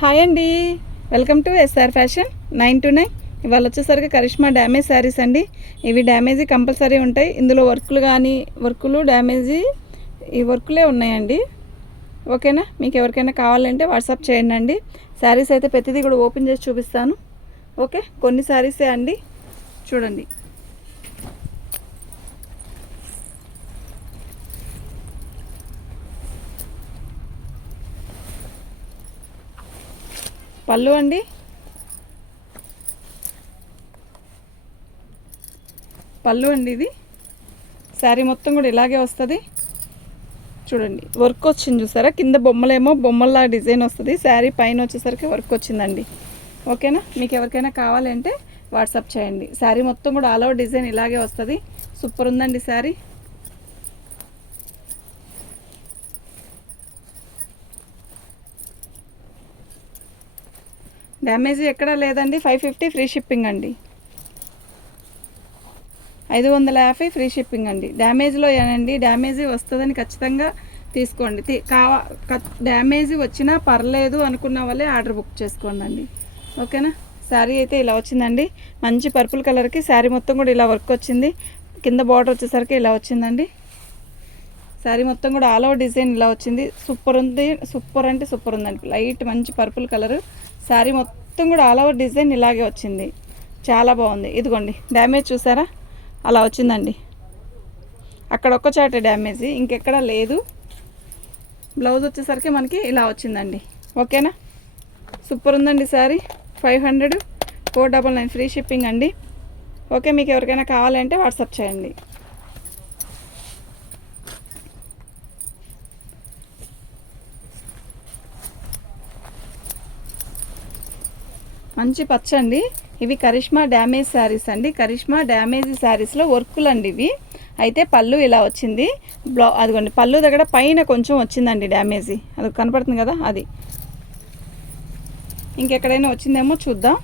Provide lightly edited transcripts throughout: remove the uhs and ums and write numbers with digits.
Hi అండి, welcome to SR fashion 929. ఇవాళ వచ్చేసరికి కరిష్మా డ్యామేజ్ శారీస్ అండి. ఇవి డ్యామేజీ కంపల్సరీ ఉంటాయి. ఇందులో వర్కులు డ్యామేజీ ఈ వర్కులే ఉన్నాయండి. ఓకేనా, మీకు ఎవరికైనా కావాలంటే వాట్సాప్ చేయండి అండి. శారీస్ అయితే ప్రతిదీ కూడా ఓపెన్ చేసి చూపిస్తాను. ఓకే, కొన్ని శారీసే అండి, చూడండి. పళ్ళు అండి, ఇది శారీ మొత్తం కూడా ఇలాగే వస్తుంది. చూడండి, వర్క్ వచ్చింది చూసారా, కింద బొమ్మల్లా డిజైన్ వస్తుంది. శారీ పైన వచ్చేసరికి వర్క్ వచ్చిందండి. ఓకేనా, మీకు ఎవరికైనా కావాలంటే వాట్సాప్ చేయండి. శారీ మొత్తం కూడా ఆల్ ఓవర్ డిజైన్ ఇలాగే వస్తుంది. సూపర్ ఉందండి శారీ. డ్యామేజ్ ఎక్కడా లేదండి. 550 ఫ్రీ షిప్పింగ్ అండి. 550 ఫ్రీ షిప్పింగ్ అండి. డ్యామేజ్లో ఏనండి, డ్యామేజీ వస్తుందని ఖచ్చితంగా తీసుకోండి. డ్యామేజీ వచ్చినా పర్లేదు అనుకున్న వాళ్ళే ఆర్డర్ బుక్ చేసుకోండి అండి. ఓకేనా, శారీ అయితే ఇలా వచ్చిందండి. మంచి పర్పుల్ కలర్కి శారీ మొత్తం కూడా ఇలా వర్క్ వచ్చింది. కింద బార్డర్ వచ్చేసరికి ఇలా వచ్చిందండి. శారీ మొత్తం కూడా ఆల్ ఓవర్ డిజైన్ ఇలా వచ్చింది. సూపర్ ఉంది, సూపర్ అంటే సూపర్ ఉందండి. లైట్ మంచి పర్పుల్ కలరు. శారీ మొత్తం కూడా ఆల్ ఓవర్ డిజైన్ ఇలాగే వచ్చింది. చాలా బాగుంది. ఇదిగోండి, డ్యామేజ్ చూసారా, అలా వచ్చిందండి. అక్కడ ఒక్క చాటే డ్యామేజీ, ఇంకెక్కడా లేదు. బ్లౌజ్ వచ్చేసరికి మనకి ఇలా వచ్చిందండి. ఓకేనా, సూపర్ ఉందండి శారీ. 500, 499 ఫ్రీ షిప్పింగ్ అండి. ఓకే, మీకు ఎవరికైనా కావాలంటే వాట్సాప్ చేయండి. మంచి పచ్చండి. ఇవి కరిష్మా డ్యామేజ్ శారీస్ అండి. కరిష్మా డ్యామేజ్ శారీస్లో వర్కులు అండి ఇవి. అయితే పళ్ళు ఇలా వచ్చింది. అదిగోండి, పళ్ళు దగ్గర పైన కొంచెం వచ్చిందండి డ్యామేజీ. అది కనపడుతుంది కదా, అది ఇంకెక్కడైనా వచ్చిందేమో చూద్దాం.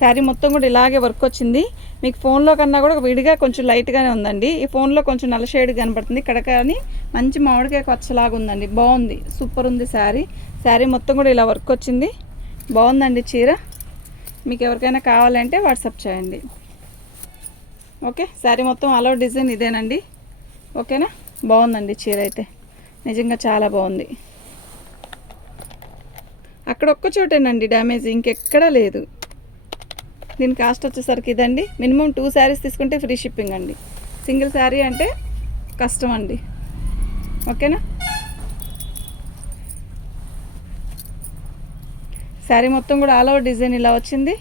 శారీ మొత్తం కూడా ఇలాగే వర్క్ వచ్చింది. మీకు ఫోన్లో కన్నా కూడా విడిగా కొంచెం లైట్గానే ఉందండి. ఈ ఫోన్లో కొంచెం నల్ల షేడ్ కనపడుతుంది. ఇక్కడ కానీ మంచి మామిడికాయ పచ్చలాగా ఉందండి. బాగుంది, సూపర్ ఉంది శారీ. శారీ మొత్తం కూడా ఇలా వర్క్ వచ్చింది. బాగుందండి చీర. మీకు ఎవరికైనా కావాలంటే వాట్సాప్ చేయండి. ఓకే, శారీ మొత్తం ఆల్ ఓవర్ డిజైన్ ఇదేనండి. ఓకేనా, బాగుందండి చీర అయితే, నిజంగా చాలా బాగుంది. అక్కడ ఒక్క చోటేనండి డ్యామేజ్, ఇంకెక్కడా లేదు. దీని కాస్ట్ వచ్చేసరికి ఇదండి. మినిమం 2 శారీస్ తీసుకుంటే ఫ్రీ షిప్పింగ్ అండి. సింగిల్ శారీ అంటే కష్టం అండి. ఓకేనా, శారీ మొత్తం కూడా ఆల్ ఓవర్ డిజైన్ ఇలా వచ్చింది.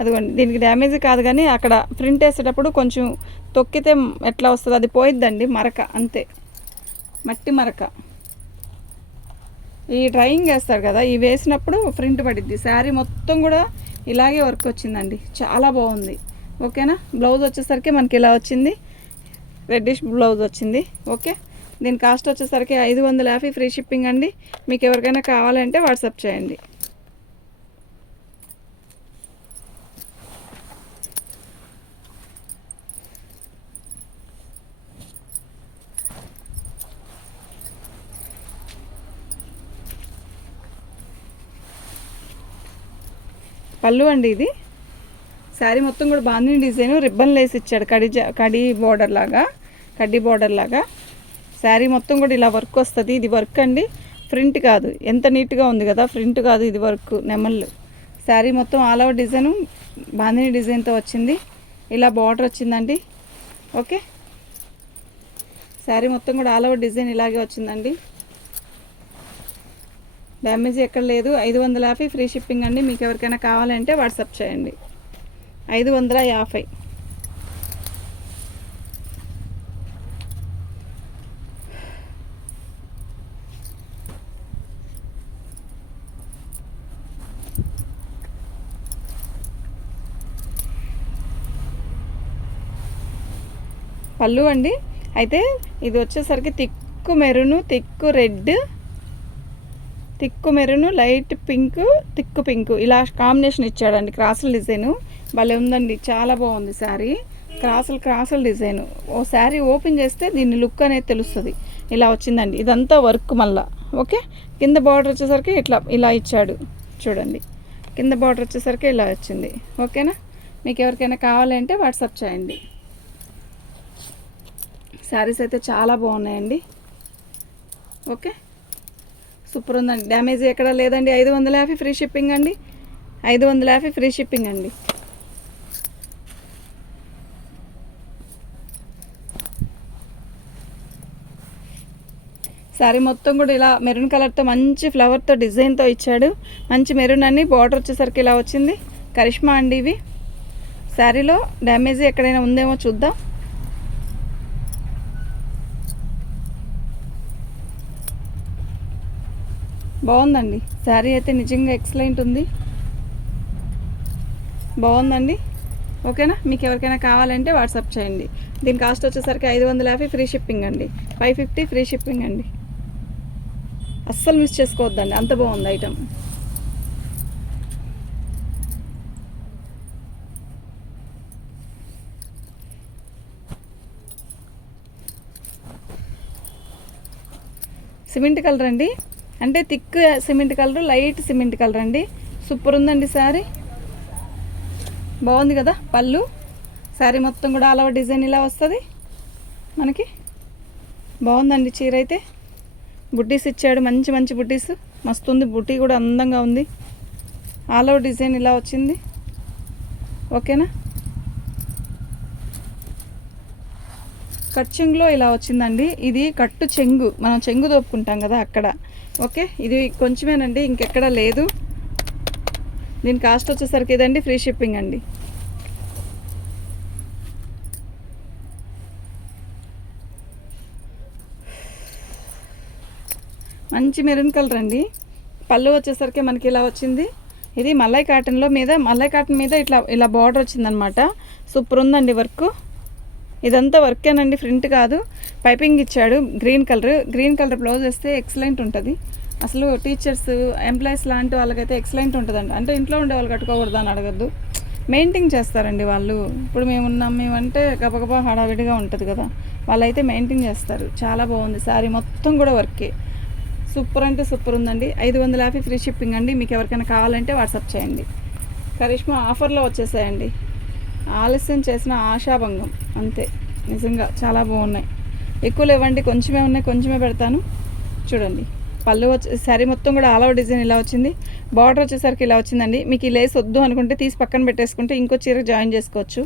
అదిగోండి, దీనికి డ్యామేజ్ కాదు కానీ అక్కడ ప్రింట్ వేసేటప్పుడు కొంచెం తొక్కితే ఎట్లా వస్తుంది, అది పోయిద్దండి. మరక అంతే, మట్టి మరక. ఈ డ్రాయింగ్ వేస్తారు కదా, ఈ వేసినప్పుడు ప్రింట్ పడిద్ది. శారీ మొత్తం కూడా ఇలాగే వర్క్ వచ్చిందండి. చాలా బాగుంది. ఓకేనా, బ్లౌజ్ వచ్చేసరికి మనకి ఇలా వచ్చింది. రెడ్డిష్ బ్లౌజ్ వచ్చింది. ఓకే, దీని కాస్ట్ వచ్చేసరికి 550 ఫ్రీ షిప్పింగ్ అండి. మీకు ఎవరికైనా కావాలంటే వాట్సాప్ చేయండి. పళ్ళు అండి, ఇది శారీ మొత్తం కూడా బాందిని డిజైన్, రిబ్బన్ లేసి ఇచ్చాడు. కడ్డీ బోర్డర్ లాగా శారీ మొత్తం కూడా ఇలా వర్క్ వస్తుంది. ఇది వర్క్ అండి, ప్రింట్ కాదు. ఎంత నీట్గా ఉంది కదా, ప్రింట్ కాదు, ఇది వర్క్, నెమళ్ళు. శారీ మొత్తం ఆల్ ఓవర్ డిజైను బాందిని డిజైన్తో వచ్చింది. ఇలా బార్డర్ వచ్చిందండి. ఓకే, శారీ మొత్తం కూడా ఆల్ ఓవర్ డిజైన్ ఇలాగే వచ్చిందండి. డ్యామేజ్ ఎక్కడ లేదు. 550 ఫ్రీ షిప్పింగ్ అండి. మీకు ఎవరికైనా కావాలంటే వాట్సాప్ చేయండి. 550. పళ్ళు అండి, అయితే ఇది వచ్చేసరికి thick maroon, thick red, thick maroon, light pink, thick pink ఇలా కాంబినేషన్ ఇచ్చాడండి. క్రాసుల డిజైను భలే ఉందండి, చాలా బాగుంది శారీ. క్రాసులు డిజైన్. ఓ శారీ ఓపెన్ చేస్తే దీని లుక్ అనేది తెలుస్తుంది. ఇలా వచ్చిందండి, ఇదంతా వర్క్ మళ్ళా. ఓకే, కింద బార్డర్ వచ్చేసరికి ఇలా ఇచ్చాడు చూడండి. కింద బార్డర్ వచ్చేసరికి ఇలా వచ్చింది. ఓకేనా, మీకు ఎవరికైనా కావాలంటే వాట్సాప్ చేయండి. శారీస్ అయితే చాలా బాగున్నాయండి. ఓకే, సూపర్ ఉందండి. డ్యామేజ్ ఎక్కడ లేదండి. 550 ఫ్రీ షిప్పింగ్ అండి. 550 ఫ్రీ షిప్పింగ్ అండి. శారీ మొత్తం కూడా ఇలా మెరూన్ కలర్తో మంచి ఫ్లవర్తో డిజైన్తో ఇచ్చాడు. మంచి మెరూన్ అని బార్డర్ వచ్చేసరికి ఇలా వచ్చింది. కరిష్మా అండి ఇవి. శారీలో డ్యామేజ్ ఎక్కడైనా ఉందేమో చూద్దాం. బాగుందండి శారీ అయితే నిజంగా ఎక్సలెంట్ ఉంది. బాగుందండి. ఓకేనా, మీకు ఎవరికైనా కావాలంటే వాట్సాప్ చేయండి. దీని కాస్ట్ వచ్చేసరికి 550 ఫ్రీ షిప్పింగ్ అండి. 550 ఫ్రీ షిప్పింగ్ అండి. అస్సలు మిస్ చేసుకోవద్దండి, అంత బాగుంది ఐటమ్. సిమెంట్ కలర్ అండి, అంటే thick cement colour, light cement colour అండి. సూపర్ ఉందండి శారీ. బాగుంది కదా. పళ్ళు శారీ మొత్తం కూడా ఆల్ ఓవర్ డిజైన్ ఇలా వస్తుంది మనకి. బాగుందండి చీర అయితే. బుట్టీస్ ఇచ్చాడు, మంచి మంచి బుట్టీస్. మస్తు ఉంది, బుట్టీ కూడా అందంగా ఉంది. ఆల్ ఓవర్ డిజైన్ ఇలా వచ్చింది. ఓకేనా, కట్ చెంగులో ఇలా వచ్చిందండి. ఇది కట్టు చెంగు, మనం చెంగు దోపుకుంటాం కదా అక్కడ. ఓకే, ఇది కొంచెమేనండి, ఇంకెక్కడ లేదు. దీని కాస్ట్ వచ్చేసరికి ఇదండి, ఫ్రీ షిప్పింగ్ అండి. మంచి మెరూన్ కలర్ అండి. పళ్ళు వచ్చేసరికి మనకి ఇలా వచ్చింది. ఇది మల్లై కాటన్ మీద ఇలా బార్డర్ వచ్చిందనమాట. సూపర్ ఉందండి వర్క్. ఇదంతా వర్కేనండి, ప్రింట్ కాదు. పైపింగ్ ఇచ్చాడు. గ్రీన్ కలర్ బ్లౌజ్ వేస్తే ఎక్సలెంట్ ఉంటుంది. అసలు టీచర్స్, ఎంప్లాయీస్ లాంటి వాళ్ళకైతే ఎక్సలెంట్ ఉంటుందండి. అంటే ఇంట్లో ఉండే వాళ్ళు కట్టుకోకూడదు అని అడగద్దు, మెయింటైన్ చేస్తారండి వాళ్ళు. ఇప్పుడు మేమంటే గబగబా హడావిడిగా ఉంటుంది కదా, వాళ్ళైతే మెయింటైన్ చేస్తారు. చాలా బాగుంది శారీ మొత్తం కూడా వర్కే. సూపర్ అంటే సూపర్ ఉందండి. 550 ఫ్రీ షిప్పింగ్ అండి. మీకు ఎవరికైనా కావాలంటే వాట్సాప్ చేయండి. కరిష్మా ఆఫర్లో వచ్చేసాయండి. ఆలస్యం చేసిన ఆశాభంగం అంతే. నిజంగా చాలా బాగున్నాయి. ఎక్కువ లేవండి, కొంచెమే ఉన్నాయి, కొంచెమే పెడతాను. చూడండి, పళ్ళు శారీ మొత్తం కూడా ఆల్ ఓవర్ డిజైన్ ఇలా వచ్చింది. బార్డర్ వచ్చేసరికి ఇలా వచ్చిందండి. మీకు ఈ లేస్ వద్దు అనుకుంటే తీసి పక్కన పెట్టేసుకుంటే ఇంకో చీర జాయిన్ చేసుకోవచ్చు.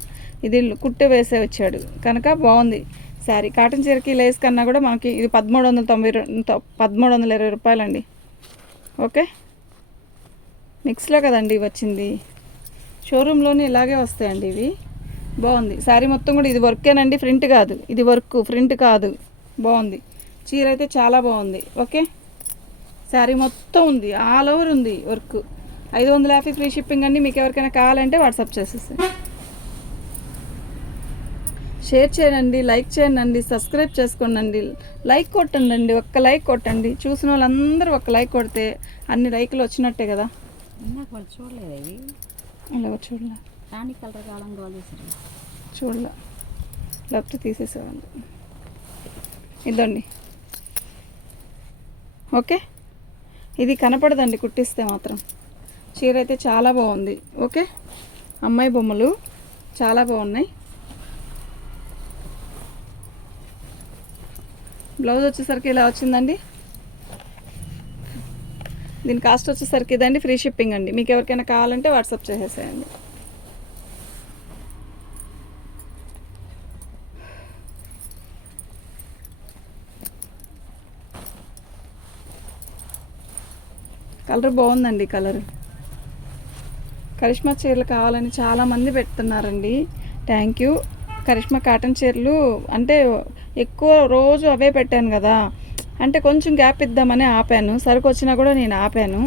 ఇది కుట్టు వేసే వచ్చాడు కనుక బాగుంది శారీ. కాటన్ చీరకి లేస్ కన్నా కూడా మనకి ఇది 1320 రూపాయలండి. ఓకే, మిక్స్లో కదండి వచ్చింది. షోరూంలోనే ఇలాగే వస్తాయండి ఇవి. బాగుంది శారీ మొత్తం కూడా. ఇది వర్కేనండి, ప్రింట్ కాదు. ఇది ప్రింట్ కాదు. బాగుంది చీర అయితే, చాలా బాగుంది. ఓకే, శారీ మొత్తం ఉంది, ఆల్ ఓవర్ ఉంది వర్క్. 550 ఫ్రీ షిప్పింగ్ అండి. మీకు ఎవరికైనా కావాలంటే వాట్సాప్ చేసేస్తాను. షేర్ చేయండి, లైక్ చేయండి, సబ్స్క్రైబ్ చేసుకోండి. లైక్ కొట్టండి, ఒక్క లైక్ కొట్టండి. చూసిన వాళ్ళందరూ ఒక్క లైక్ కొడితే అన్ని లైక్లు వచ్చినట్టే కదా. చూడలేదు అలా చూడలే, చూడలే, లేకపోతే తీసేసేవాళ్ళు. ఇదండి. ఓకే, ఇది కనపడదండి కుట్టిస్తే మాత్రం. చీర అయితే చాలా బాగుంది. ఓకే, అమ్మాయి బొమ్మలు చాలా బాగున్నాయి. బ్లౌజ్ వచ్చేసరికి ఇలా వచ్చిందండి. దీని కాస్ట్ వచ్చేసరికి ఇదండి, ఫ్రీ షిప్పింగ్ అండి. మీకు ఎవరికైనా కావాలంటే వాట్సాప్ చేసేసేయండి. కలర్ బాగుందండి. కరిష్మా చీరలు కావాలని చాలామంది పెడుతున్నారండి. Thank you. కరిష్మా కాటన్ చీరలు అంటే ఎక్కువ రోజు అవే పెట్టాను కదా, అంటే కొంచెం గ్యాప్ ఇద్దామని ఆపాను. సరుకు వచ్చినా కూడా నేను ఆపాను.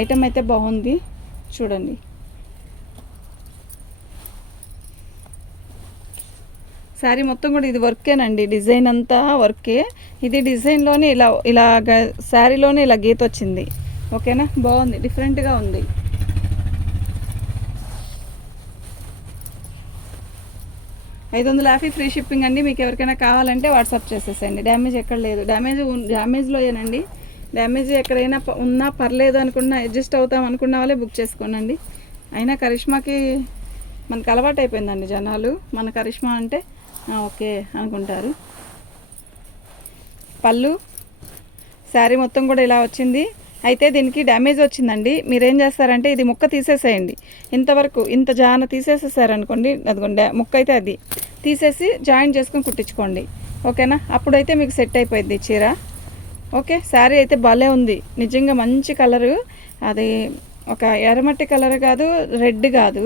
ఐటమ్ అయితే బాగుంది చూడండి. శారీ మొత్తం కూడా ఇది వర్కేనండి, డిజైన్ అంతా వర్కే. ఇది డిజైన్లోనే ఇలా శారీలోనే ఇలా గీత వచ్చింది. ఓకేనా, బాగుంది, డిఫరెంట్గా ఉంది. 550 ఫ్రీ షిప్పింగ్ అండి. మీకు ఎవరికైనా కావాలంటే వాట్సాప్ చేసేసేయండి. డ్యామేజ్ ఎక్కడ లేదు. డ్యామేజ్లోయేనండి. డ్యామేజ్ ఎక్కడైనా ఉన్నా పర్లేదు అనుకున్నా, అడ్జస్ట్ అవుతాం అనుకున్న వాళ్ళే బుక్ చేసుకోనండి. అయినా కరిష్మాకి మనకు అలవాటు అయిపోయిందండి. జనాలు మన కరిష్మా అంటే ఓకే అనుకుంటారు. పళ్ళు శారీ మొత్తం కూడా ఇలా వచ్చింది. అయితే దీనికి డ్యామేజ్ వచ్చిందండి. మీరేం చేస్తారంటే ఇది ముక్క తీసేసేయండి. ఇంతవరకు ఇంత జాన తీసేసేసారనుకోండి, అదిగోండి ముక్క అయితే అది తీసేసి జాయింట్ చేసుకొని కుట్టించుకోండి. ఓకేనా? అప్పుడైతే మీకు సెట్ అయిపోయింది చీర. ఓకే, శారీ అయితే భలే ఉంది నిజంగా. మంచి కలరు, అది ఒక ఎర్రమట్టి కలర్ కాదు, రెడ్ కాదు,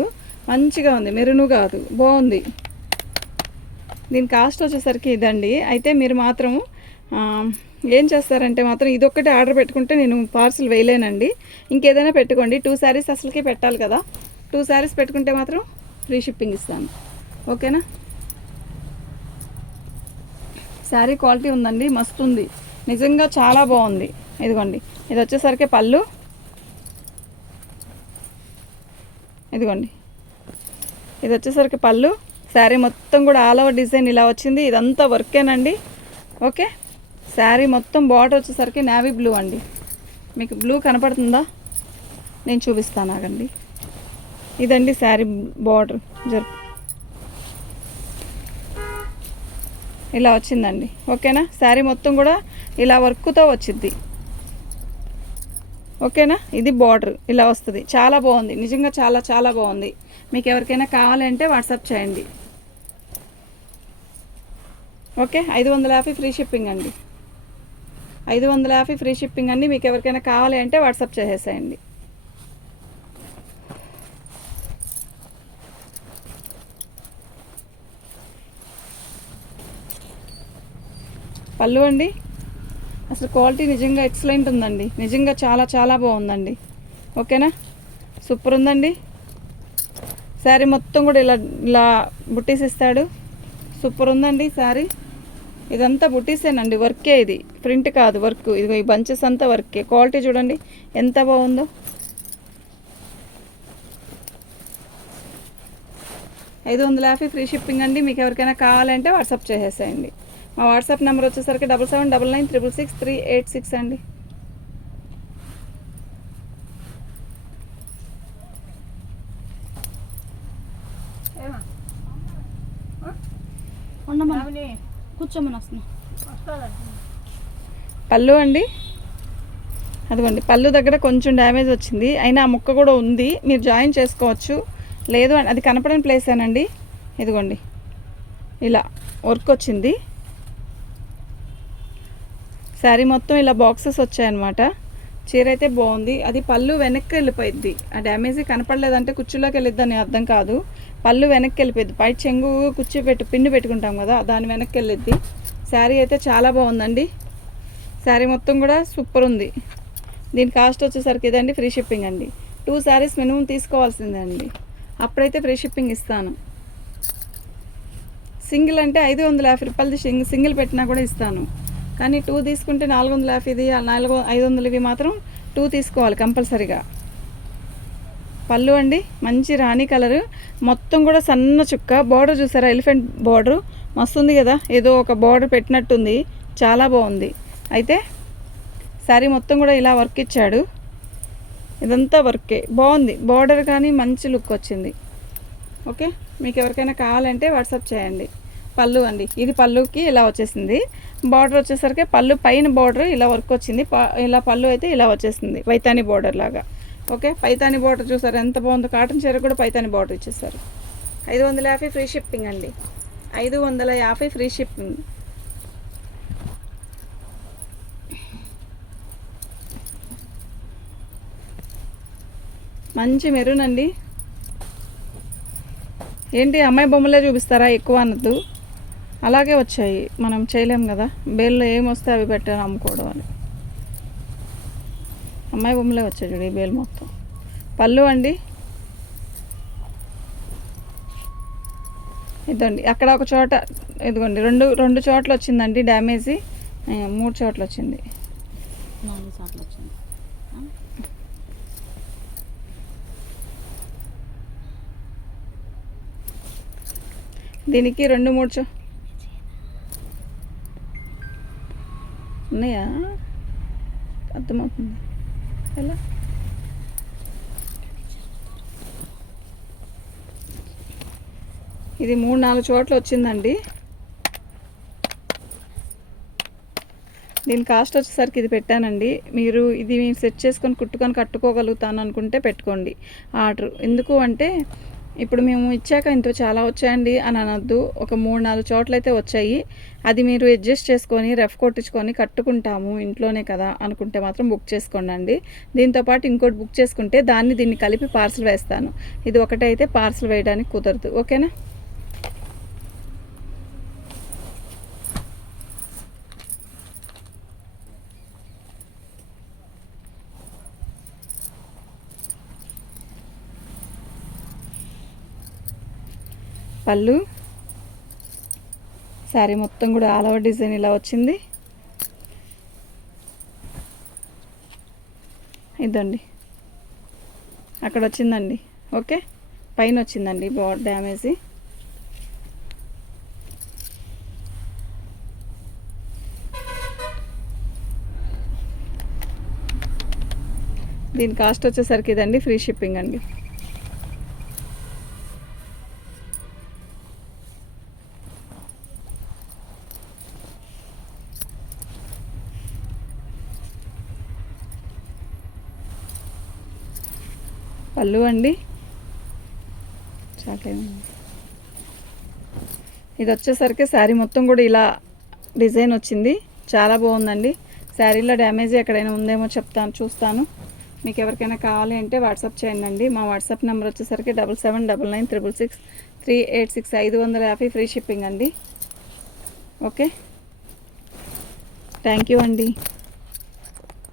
మంచిగా ఉంది, మెరును కాదు, బాగుంది. దీని కాస్ట్ వచ్చేసరికి ఇదండి. అయితే మీరు మాత్రం ఏం చేస్తారంటే మాత్రం ఇదొక్కటి ఆర్డర్ పెట్టుకుంటే నేను పార్సిల్ వేయలేనండి. ఇంకేదైనా పెట్టుకోండి. 2 శారీస్ అసలుకి పెట్టాలి కదా. 2 శారీస్ పెట్టుకుంటే మాత్రం ఫ్రీ షిప్పింగ్ ఇస్తాను. ఓకేనా? శారీ క్వాలిటీ ఉందండి, మస్తు ఉంది నిజంగా, చాలా బాగుంది. ఇదిగోండి, ఇది వచ్చేసరికి పళ్ళు, ఇదిగోండి ఇది వచ్చేసరికి పళ్ళు. శారీ మొత్తం కూడా ఆల్ ఓవర్ డిజైన్ ఇలా వచ్చింది. ఇదంతా వర్కేనండి. ఓకే, శారీ మొత్తం బార్డర్ వచ్చేసరికి నేవీ బ్లూ అండి. మీకు బ్లూ కనపడుతుందా? నేను చూపిస్తాను, ఆగండి. ఇదండి శారీ బార్డర్ ఇలా వచ్చిందండి. ఓకేనా? శారీ మొత్తం కూడా ఇలా వర్క్తో వచ్చింది. ఓకేనా? ఇది బార్డర్ ఇలా వస్తుంది. చాలా బాగుంది నిజంగా, చాలా చాలా బాగుంది. మీకు ఎవరికైనా కావాలంటే వాట్సాప్ చేయండి. ఓకే, 550 ఫ్రీ షిప్పింగ్ అండి. 550 ఫ్రీ షిప్పింగ్ అండి. మీకు ఎవరికైనా కావాలి అంటే వాట్సాప్ చేసేసేయండి. పళ్ళు అండి, అసలు క్వాలిటీ నిజంగా ఎక్సలెంట్ ఉందండి. నిజంగా చాలా చాలా బాగుందండి. ఓకేనా? సూపర్ ఉందండి. శారీ మొత్తం కూడా ఇలా ఇలా బుట్టీస్ ఇస్తాడు. సూపర్ ఉందండి శారీ. ఇదంతా బుట్టీసేనండి, వర్కే, ఇది ప్రింట్ కాదు, వర్క్. ఇదిగో ఈ బంచెస్ అంతా వర్కే. క్వాలిటీ చూడండి ఎంత బాగుందో. $550 ఫ్రీ షిప్పింగ్ అండి. మీకు ఎవరికైనా కావాలంటే వాట్సాప్ చేసేసేయండి. మా వాట్సాప్ నెంబర్ వచ్చేసరికి 7799966386 అండి. కూర్చోమని వస్తున్నా. పళ్ళు అండి, అదిగోండి పళ్ళు దగ్గర కొంచెం డ్యామేజ్ వచ్చింది. అయినా ఆ ముక్క కూడా ఉంది, మీరు జాయిన్ చేసుకోవచ్చు. లేదు అది కనపడని ప్లేసేనండి. ఇదిగోండి ఇలా వర్క్ వచ్చింది. శారీ మొత్తం ఇలా బాక్సెస్ వచ్చాయన్నమాట. చీర అయితే బాగుంది. అది పళ్ళు వెనక్కి వెళ్ళిపోయింది. ఆ డ్యామేజ్ కనపడలేదంటే కుర్చీలోకి వెళ్ళిద్దని అర్థం కాదు. పళ్ళు వెనక్కి వెళ్ళిపోయింది. పై చెంగు కుర్చీ పిన్ను పెట్టుకుంటాం కదా, దాని వెనక్కి వెళ్ళిద్ది. శారీ అయితే చాలా బాగుందండి. శారీ మొత్తం కూడా సూపర్ ఉంది. దీని కాస్ట్ వచ్చేసరికి ఇదండి, ఫ్రీ షిప్పింగ్ అండి. 2 శారీస్ మినిమం తీసుకోవాల్సిందే అండి, అప్పుడైతే ఫ్రీ షిప్పింగ్ ఇస్తాను. సింగిల్ అంటే 550 రూపాయలది సింగిల్ పెట్టినా కూడా ఇస్తాను. కానీ 2 తీసుకుంటే 450, 500 మాత్రం 2 తీసుకోవాలి కంపల్సరీగా. పళ్ళు అండి, మంచి రాణి కలరు, మొత్తం కూడా సన్న చుక్క. బార్డర్ చూసారా, ఎలిఫెంట్ బార్డరు మస్తు ఉంది కదా, ఏదో ఒక బార్డర్ పెట్టినట్టుంది, చాలా బాగుంది. అయితే శారీ మొత్తం కూడా ఇలా వర్క్ ఇచ్చాడు. ఇదంతా వర్కే, బాగుంది. బార్డర్ కానీ మంచి లుక్ వచ్చింది. ఓకే, మీకు ఎవరికైనా కావాలంటే వాట్సాప్ చేయండి. పళ్ళు అండి, ఇది పళ్ళుకి ఇలా వచ్చేసింది. బార్డర్ వచ్చేసరికి పళ్ళు పైన బార్డర్ ఇలా వర్క్ వచ్చింది. ఇలా పళ్ళు అయితే ఇలా వచ్చేసింది, పైతాని బార్డర్ లాగా. ఓకే, పైతాని బార్డర్ చూసారు ఎంత బాగుందో. కాటన్ చీర కూడా పైతాని బార్డర్ ఇచ్చేసారు. 550 ఫ్రీ షిప్పింగ్ అండి. 550 ఫ్రీ షిప్పింగ్. మంచి మెరూన్ అండి. ఏంటి అమ్మాయి బొమ్మలే చూపిస్తారా, ఎక్కువ అనద్దు. అలాగే వచ్చాయి, మనం చేయలేం కదా. బేల్లో ఏమొస్తే అవి పెట్టాను అమ్ముకోవడం అని. అమ్మాయి బొమ్మలే వచ్చాయి చూడు, ఈ బేల్ మొత్తం. పళ్ళు అండి, ఇదండి. అక్కడ ఒక చోట ఇదిగోండి, రెండు చోట్ల వచ్చిందండి డ్యామేజీ. 3 చోట్ల వచ్చింది, 4 చోట్ల వచ్చింది. దీనికి 2-3 ఉన్నాయా? అర్థమవుతుంది ఎలా? ఇది 3-4 చోట్ల వచ్చిందండి. దీని కాస్ట్ వచ్చేసరికి ఇది పెట్టానండి. మీరు ఇది సెట్ చేసుకొని కట్టుకోగలుగుతాను అనుకుంటే పెట్టుకోండి ఆర్డర్. ఎందుకు అంటే ఇప్పుడు మేము ఇచ్చాక ఇంత చాలా వచ్చాయండి అని అనొద్దు. ఒక 3-4 చోట్లయితే వచ్చాయి. అది మీరు అడ్జస్ట్ చేసుకొని రఫ్ కొట్టించుకొని కట్టుకుంటాము ఇంట్లోనే కదా అనుకుంటే మాత్రం బుక్ చేసుకోండి. దీంతోపాటు ఇంకోటి బుక్ చేసుకుంటే దీన్ని కలిపి పార్సల్ వేస్తాను. ఇది ఒకటైతే పార్సల్ వేయడానికి కుదరదు. ఓకేనా? పళ్ళు శారీ మొత్తం కూడా ఆల్ ఓవర్ డిజైన్ ఇలా వచ్చింది. ఇదండి అక్కడ వచ్చిందండి. ఓకే, పైన వచ్చిందండి డ్యామేజీ. దీని కాస్ట్ వచ్చేసరికి ఇదండి, ఫ్రీ షిప్పింగ్ అండి. పళ్ళు అండి ఇది వచ్చేసరికి శారీ మొత్తం కూడా ఇలా డిజైన్ వచ్చింది. చాలా బాగుందండి. శారీలో డ్యామేజ్ ఎక్కడైనా ఉందేమో చూస్తాను. మీకు ఎవరికైనా కావాలి అంటే వాట్సాప్ చేయండి. మా వాట్సాప్ నెంబర్ వచ్చేసరికి 7799666386 550 ఫ్రీ షిప్పింగ్ అండి. ఓకే, థ్యాంక్ యూ అండి.